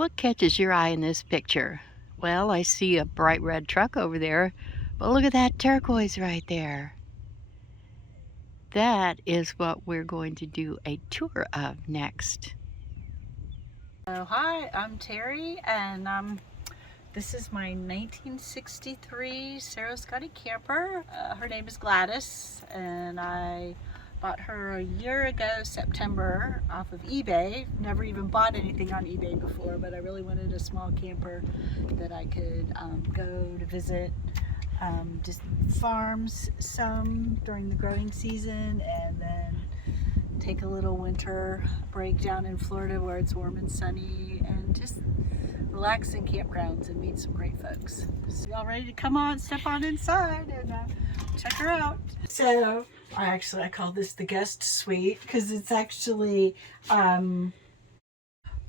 What catches your eye in this picture? Well, I see a bright red truck over there, but look at that turquoise right there. That is what we're going to do a tour of next. Hi, I'm Terry, and this is my 1963 Serro Scottie camper. Her name is Gladys, and I bought her a year ago, September, off of eBay. Never even bought anything on eBay before, but I really wanted a small camper that I could go to visit just farms some during the growing season, and then take a little winter break down in Florida where it's warm and sunny, and just relax in campgrounds and meet some great folks. So y'all ready to come on, step on inside and check her out? So I call this the guest suite because it's actually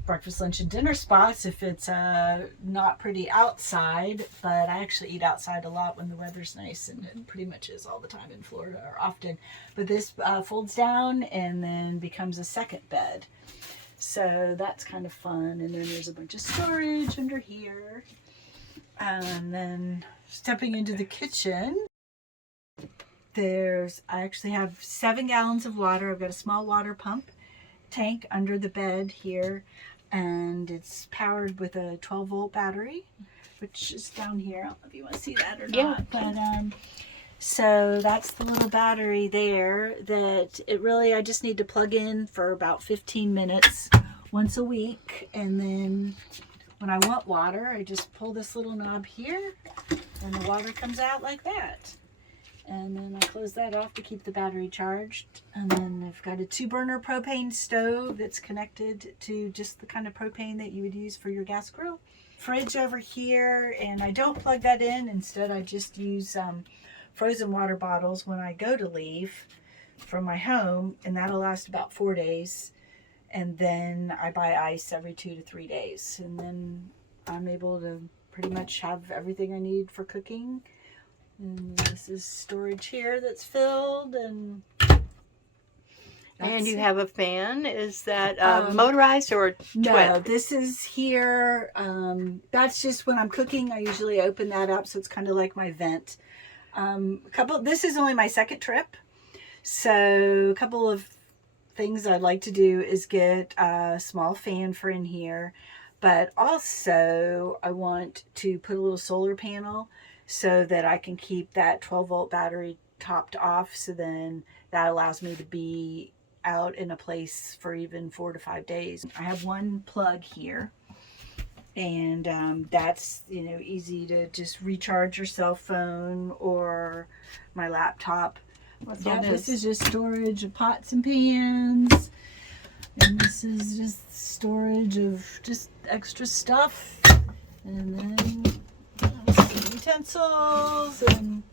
breakfast, lunch, and dinner spots if it's not pretty outside, but I actually eat outside a lot when the weather's nice, and it pretty much is all the time in Florida, or often. But this folds down and then becomes a second bed, so that's kind of fun. And then there's a bunch of storage under here, and then stepping into the kitchen, I actually have 7 gallons of water. I've got a small water pump tank under the bed here, and it's powered with a 12-volt battery, which is down here. I don't know if you want to see that or not. But so that's the little battery there that I just need to plug in for about 15 minutes once a week, and then when I want water, I just pull this little knob here and the water comes out like that. And then I close that off to keep the battery charged. And then I've got a 2-burner propane stove that's connected to just the kind of propane that you would use for your gas grill. Fridge over here, and I don't plug that in. Instead, I just use frozen water bottles when I go to leave from my home, and that'll last about 4 days. And then I buy ice every 2 to 3 days. And then I'm able to pretty much have everything I need for cooking. And this is storage here that's filled, and you have a fan. Is that motorized or twin? No, this is here. That's just when I'm cooking. I usually open that up, so it's kind of like my vent. This is only my second trip, so a couple of things I'd like to do is get a small fan for in here, but also I want to put a little solar panel so that I can keep that 12-volt battery topped off, so then that allows me to be out in a place for even 4 to 5 days. I have one plug here, and that's easy to just recharge your cell phone or my laptop. This is just storage of pots and pans, and this is just storage of just extra stuff, and then utensils, and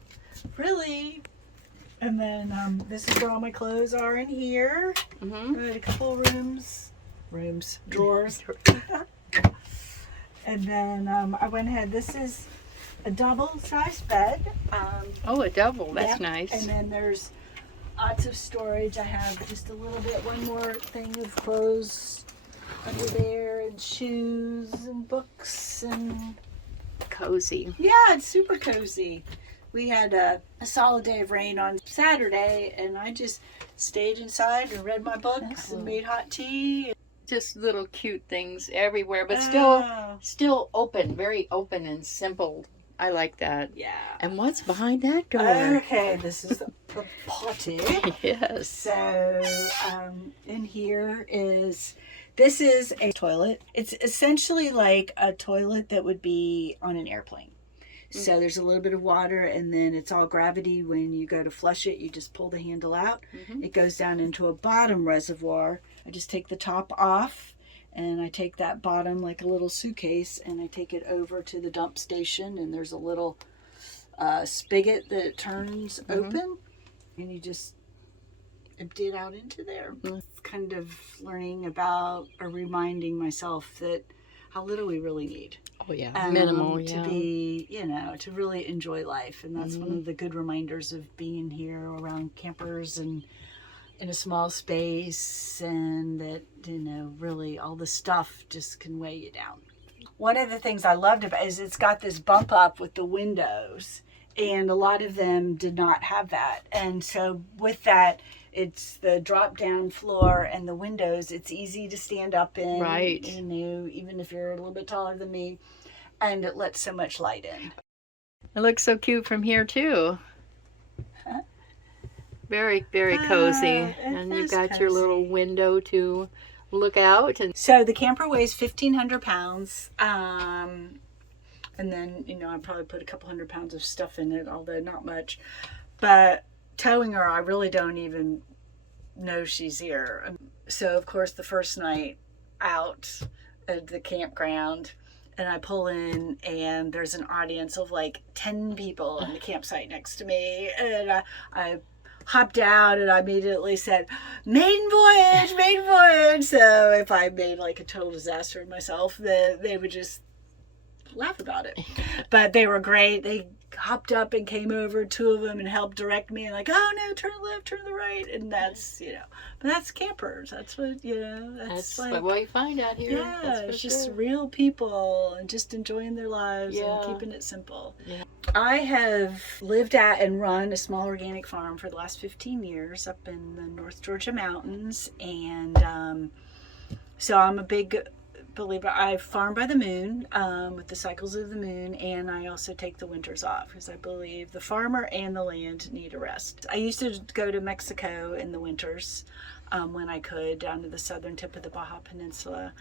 this is where all my clothes are in here. I had a couple of drawers. And then I went ahead. This is a double-sized bed. A double. That's nice. And then there's lots of storage. I have just a little bit, one more thing of clothes under there, and shoes and books, and cozy. Yeah, it's super cozy. We had a solid day of rain on Saturday, and I just stayed inside and read my books and made hot tea. Just little cute things everywhere, but still open, very open and simple. I like that. Yeah. And what's behind that door? Okay, this is the potty. Yes. So in here this is a toilet. It's essentially like a toilet that would be on an airplane. So there's a little bit of water, and then it's all gravity. When you go to flush it, you just pull the handle out. It goes down into a bottom reservoir. I just take the top off, and I take that bottom like a little suitcase, and I take it over to the dump station, and there's a little spigot that turns open, and you just empty it out into there. It's kind of learning about, or reminding myself that how little we really need. Oh yeah, minimal, to be, to really enjoy life. And that's one of the good reminders of being here around campers and in a small space, and that, really all the stuff just can weigh you down. one of the things I loved about it is it's got this bump up with the windows, and a lot of them did not have that. And so with that, it's the drop down floor and the windows. It's easy to stand up in, Right. you know, even if you're a little bit taller than me, and it lets so much light in. It looks so cute from here too. Very, very cozy. It And you've is got your little cozy. window to look out. And So the camper weighs 1,500 pounds. And then, you know, I probably put a couple hundred pounds of stuff in it, although not much. But towing her, I really don't even know she's here. So, of course, the first night out at the campground, and I pull in, and there's an audience of like 10 people in the campsite next to me. And I hopped out, and I immediately said, maiden voyage, maiden voyage. So if I made like a total disaster of myself, they would just laugh about it. But they were great. They hopped up and came over, 2 of them, and helped direct me, and like, oh no, turn left, turn to the right. And that's, you know, but that's campers. That's what, you know, that's like what you find out here. yeah, That's for it's just sure. real people and just enjoying their lives Yeah. and keeping it simple. Yeah. I have lived at and run a small organic farm for the last 15 years up in the North Georgia mountains. And so I'm a big believer. I farm by the moon with the cycles of the moon, and I also take the winters off because I believe the farmer and the land need a rest. I used to go to Mexico in the winters when I could, down to the southern tip of the Baja Peninsula.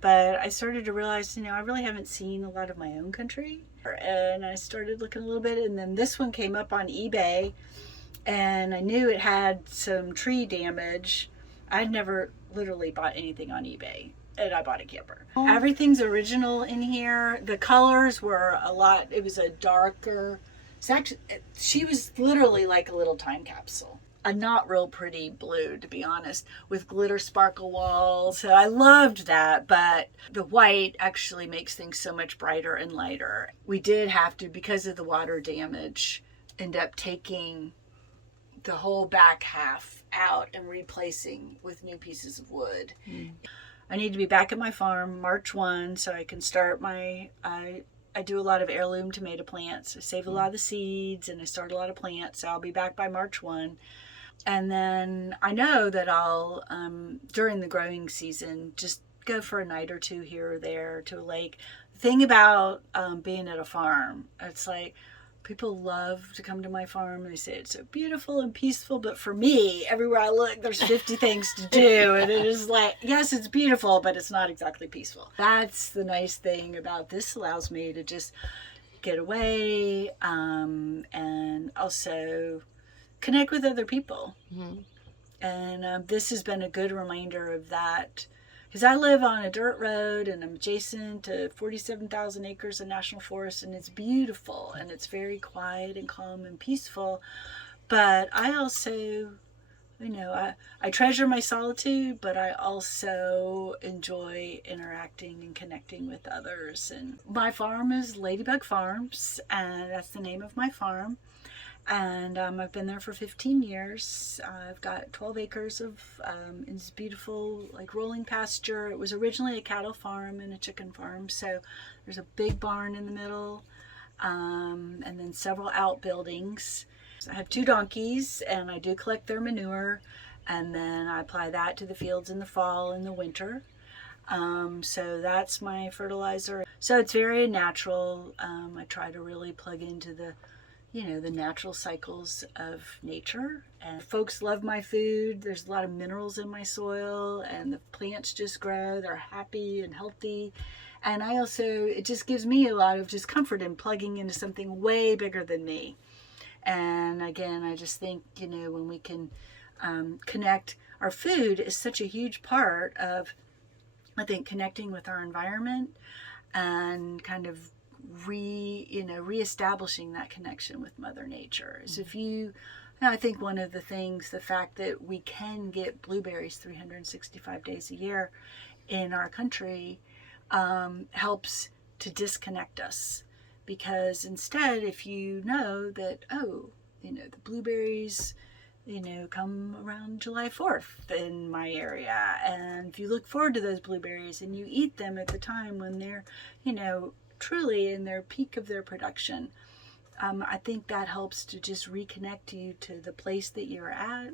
But I started to realize, you know, I really haven't seen a lot of my own country. And I started looking a little bit, and then this one came up on eBay, and I knew it had some tree damage. I'd never literally bought anything on eBay, and I bought a camper. Everything's original in here. The colors were a lot, it was a darker, it's actually, she was literally like a little time capsule. A not real pretty blue, to be honest, with glitter sparkle walls. So I loved that, but the white actually makes things so much brighter and lighter. We did have to, because of the water damage, end up taking the whole back half out and replacing with new pieces of wood. I need to be back at my farm March 1 so I can start my, I do a lot of heirloom tomato plants. I save a lot of the seeds and I start a lot of plants. So I'll be back by March 1. And then I know that I'll, during the growing season, just go for a night or 2 here or there to a lake. The thing about being at a farm, it's like people love to come to my farm. They say it's so beautiful and peaceful. But for me, everywhere I look, there's 50 things to do. And it is like, yes, it's beautiful, but it's not exactly peaceful. That's the nice thing about this. Allows me to just get away and also connect with other people. And this has been a good reminder of that, because I live on a dirt road and I'm adjacent to 47,000 acres of national forest, and it's beautiful and it's very quiet and calm and peaceful. But I also, you know, I treasure my solitude, but I also enjoy interacting and connecting with others. And my farm is Ladybug Farms, and that's the name of my farm. And I've been there for 15 years. I've got 12 acres of it's beautiful, like rolling pasture. It was originally a cattle farm and a chicken farm. So there's a big barn in the middle, and then several outbuildings. I have 2 donkeys, and I do collect their manure, and then I apply that to the fields in the fall and the winter. So that's my fertilizer. So it's very natural. I try to really plug into the natural cycles of nature. And folks love my food. There's a lot of minerals in my soil, and the plants just grow. They're happy and healthy. And I also, it just gives me a lot of just comfort in plugging into something way bigger than me. And again, I just think, when we can connect, our food is such a huge part of, I think, connecting with our environment and kind of reestablishing that connection with Mother Nature. Is I think one of the things, the fact that we can get blueberries 365 days a year in our country helps to disconnect us. Because instead, if you know that, the blueberries come around July 4th in my area. And if you look forward to those blueberries and you eat them at the time when they're, truly in their peak of their production, I think that helps to just reconnect you to the place that you're at,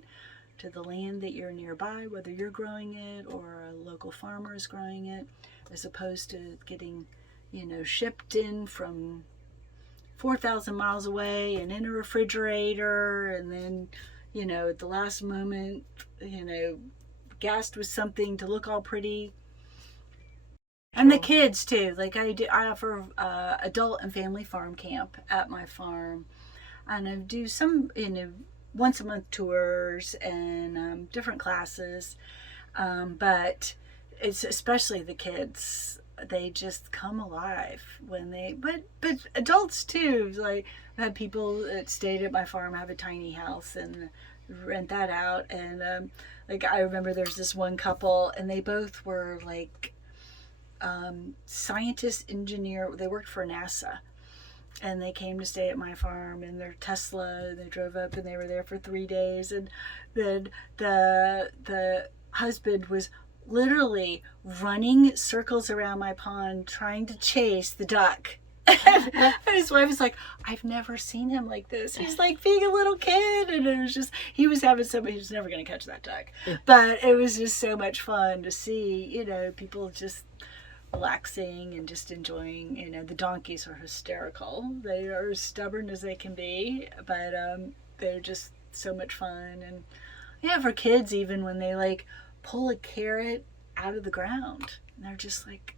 to the land that you're nearby, whether you're growing it or a local farmer is growing it, as opposed to getting, shipped in from 4,000 miles away and in a refrigerator, and then, at the last moment, gassed with something to look all pretty. And the kids too. Like I offer adult and family farm camp at my farm, and I do some, once a month tours and different classes. But it's especially the kids. They just come alive when but adults too. Like I had people that stayed at my farm have a tiny house and rent that out. And like I remember there's this one couple, and they both were like scientist, engineer. They worked for NASA, and they came to stay at my farm in their Tesla. They drove up and they were there for 3 days. And then the husband was literally running circles around my pond trying to chase the duck. And his wife was like, I've never seen him like this. He's like being a little kid. And it was just, he was having so much, he was never going to catch that duck. Yeah. But it was just so much fun to see, people just relaxing and just enjoying. The donkeys are hysterical. They are as stubborn as they can be, but they're just so much fun. And for kids, even when they like pull a carrot out of the ground, and they're just like,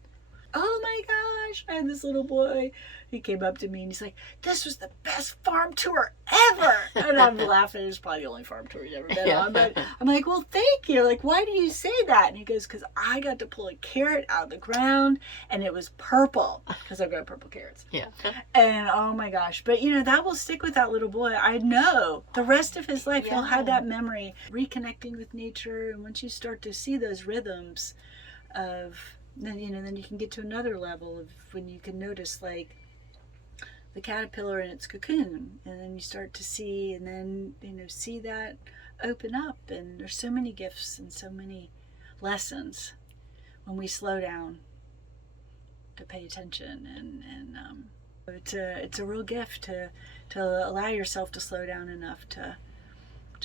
oh my gosh. I had this little boy, he came up to me and he's like, this was the best farm tour ever. And I'm laughing. It's probably the only farm tour he's ever been on. But I'm like, well, thank you. Like, why do you say that? And he goes, because I got to pull a carrot out of the ground and it was purple, because I've got purple carrots. Yeah. And oh my gosh. But that will stick with that little boy. I know the rest of his life he'll have that memory, reconnecting with nature. And once you start to see those rhythms of, then you can get to another level of when you can notice like the caterpillar in its cocoon, and then you start to see, and then see that open up. And there's so many gifts and so many lessons when we slow down to pay attention. And it's a real gift to allow yourself to slow down enough to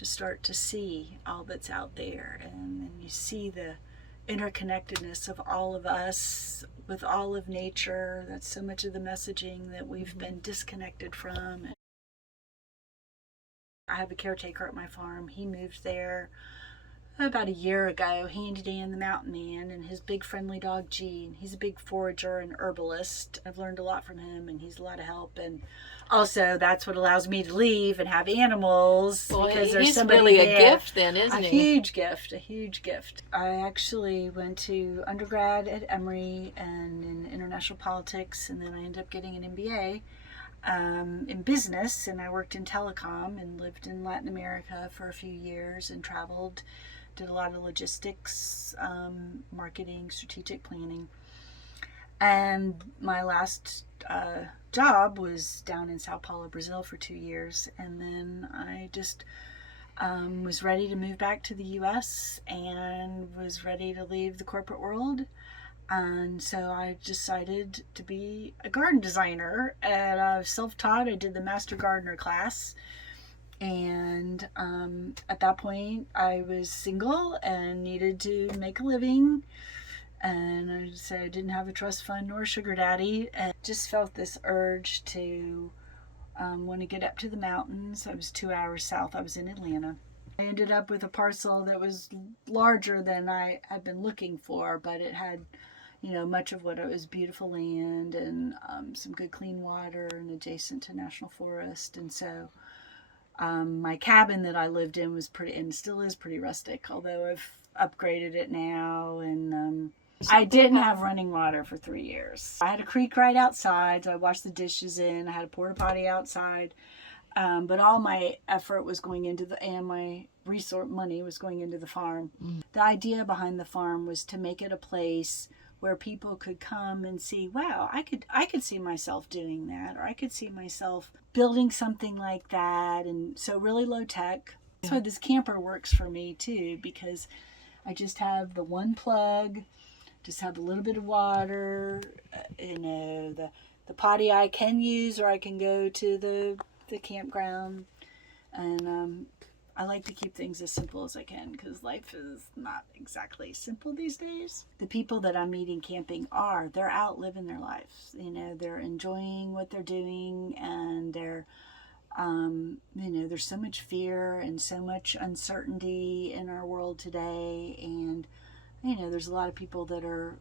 start to see all that's out there, and then you see the interconnectedness of all of us with all of nature. That's so much of the messaging that we've been disconnected from. I have a caretaker at my farm. He moved there about a year ago. He and Dan, the mountain man, and his big friendly dog Gene. He's a big forager and herbalist. I've learned a lot from him, and he's a lot of help. And also, that's what allows me to leave and have animals. Well, because there's he's somebody really there. A gift then, isn't he? A huge gift. I actually went to undergrad at Emory and in international politics, and then I ended up getting an MBA in business, and I worked in telecom and lived in Latin America for a few years and traveled, did a lot of logistics, marketing, strategic planning. And my last job was down in Sao Paulo, Brazil for 2 years. And then I just was ready to move back to the US and was ready to leave the corporate world. And so I decided to be a garden designer, and I was self-taught. I did the Master Gardener class. And at that point, I was single and needed to make a living. And I said I didn't have a trust fund nor a sugar daddy, and just felt this urge to want to get up to the mountains. I was 2 hours south. I was in Atlanta. I ended up with a parcel that was larger than I had been looking for, but it had, much of what it was beautiful land and some good clean water and adjacent to national forest. And so my cabin that I lived in was pretty, and still is pretty rustic, although I've upgraded it now. And I didn't have running water for 3 years. I had a creek right outside, so I washed the dishes in. I had a porta potty outside. But all my effort was going into and my resort money was going into the farm. The idea behind the farm was to make it a place where people could come and see, wow, I could see myself doing that, or I could see myself building something like that. And so really low tech, That's why this camper works for me too, because I just have the one plug, just have a little bit of water, the potty I can use, or I can go to the campground. And I like to keep things as simple as I can, because life is not exactly simple these days. The people that I'm meeting camping they're out living their lives. They're enjoying what they're doing, and they're, there's so much fear and so much uncertainty in our world today. And, there's a lot of people that are,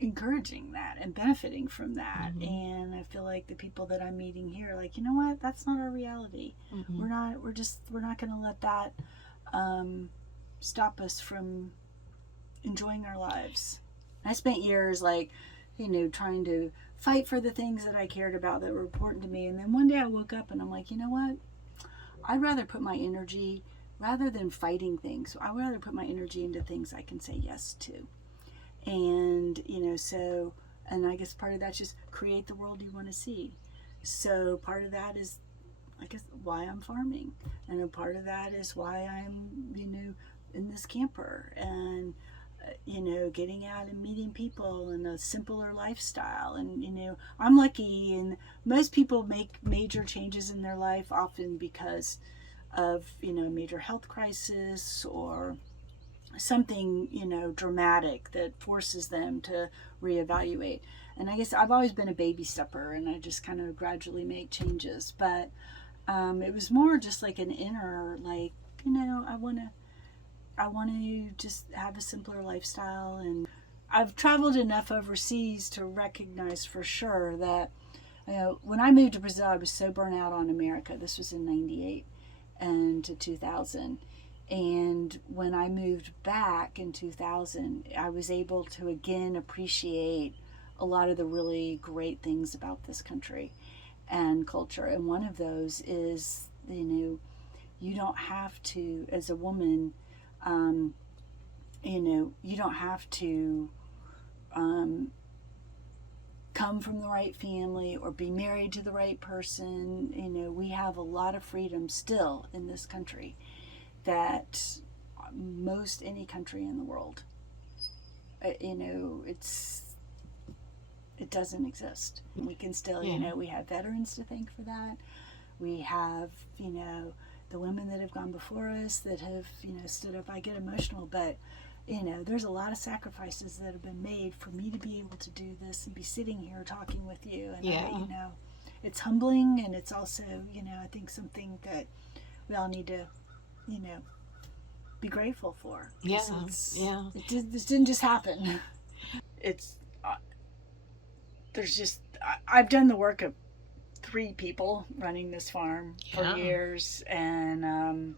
encouraging that and benefiting from that. Mm-hmm. And I feel like the people that I'm meeting here are like, you know what, that's not our reality. Mm-hmm. We're not going to let that stop us from enjoying our lives. I spent years trying to fight for the things that I cared about that were important to me. And then one day I woke up and I'm like, you know what, I'd rather put my energy, rather than fighting things, I'd rather put my energy into things I can say yes to. And, and I guess part of that's just create the world you want to see. So part of that is, I guess, why I'm farming. And a part of that is why I'm, in this camper. And, getting out and meeting people and a simpler lifestyle. And, I'm lucky, and most people make major changes in their life often because of, major health crisis or something, dramatic that forces them to reevaluate. And I guess I've always been a baby stepper, and I just kind of gradually make changes. But it was more just like an inner, I want to just have a simpler lifestyle. And I've traveled enough overseas to recognize for sure that, when I moved to Brazil, I was so burnt out on America. This was in 98 and to 2000. And when I moved back in 2000, I was able to again appreciate a lot of the really great things about this country and culture. And one of those is, you don't have to, as a woman, you don't have to come from the right family or be married to the right person. We have a lot of freedom still in this country that most any country in the world, it doesn't exist. We can still, we have veterans to thank for that. We have, the women that have gone before us that have, stood up. I get emotional, but, there's a lot of sacrifices that have been made for me to be able to do this and be sitting here talking with you. And, it's humbling, and it's also, I think something that we all need to, be grateful for. This didn't just happen. I've done the work of 3 people running this farm for years, and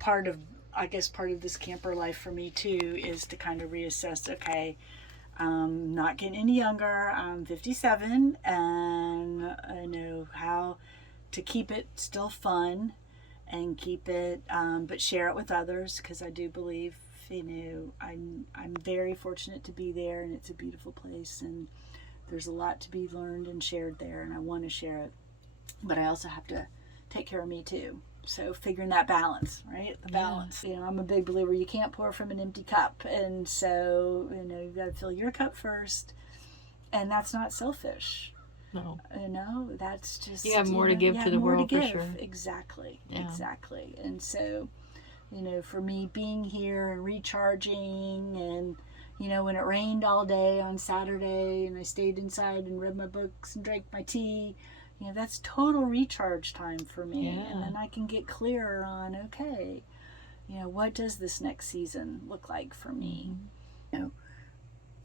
part of this camper life for me too is to kind of reassess. Okay, I'm not getting any younger. I'm 57, and I know how to keep it still fun and keep it, but share it with others, because I do believe, I'm very fortunate to be there, and it's a beautiful place, and there's a lot to be learned and shared there, and I want to share it, but I also have to take care of me too. So figuring that balance, right? The balance. I'm a big believer you can't pour from an empty cup, and so you've got to fill your cup first, and that's not selfish. No. That's just... You have more to give to the world, for sure. Exactly. And so, for me being here and recharging, and, when it rained all day on Saturday and I stayed inside and read my books and drank my tea, that's total recharge time for me. Yeah. And then I can get clearer on, okay, what does this next season look like for me? Mm-hmm.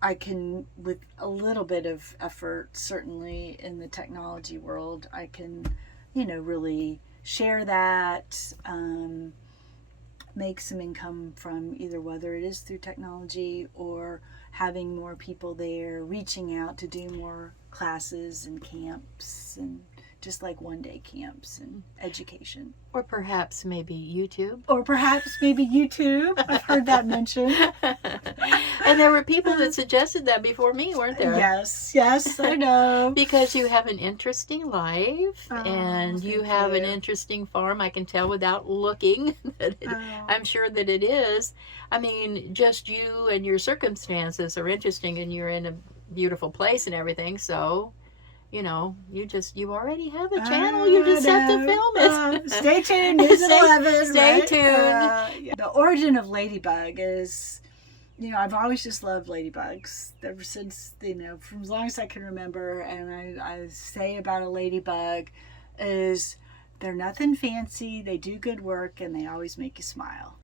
I can, with a little bit of effort, certainly in the technology world, I can, really share that, make some income from either whether it is through technology or having more people there, reaching out to do more classes and camps and just like one-day camps and education. Or perhaps maybe YouTube. I've heard that mentioned. And there were people that suggested that before me, weren't there? Yes, I know. Because you have an interesting life, Oh, and you thank have an you. interesting farm. I can tell without looking that I'm sure that it is. I mean, just you and your circumstances are interesting, and you're in a beautiful place and everything. So, you know, you already have a channel. You just have to film it. Stay tuned, news at 11. Stay right? tuned. The origin of ladybug is, I've always just loved ladybugs ever since, from as long as I can remember. And I say about a ladybug is they're nothing fancy, they do good work, and they always make you smile.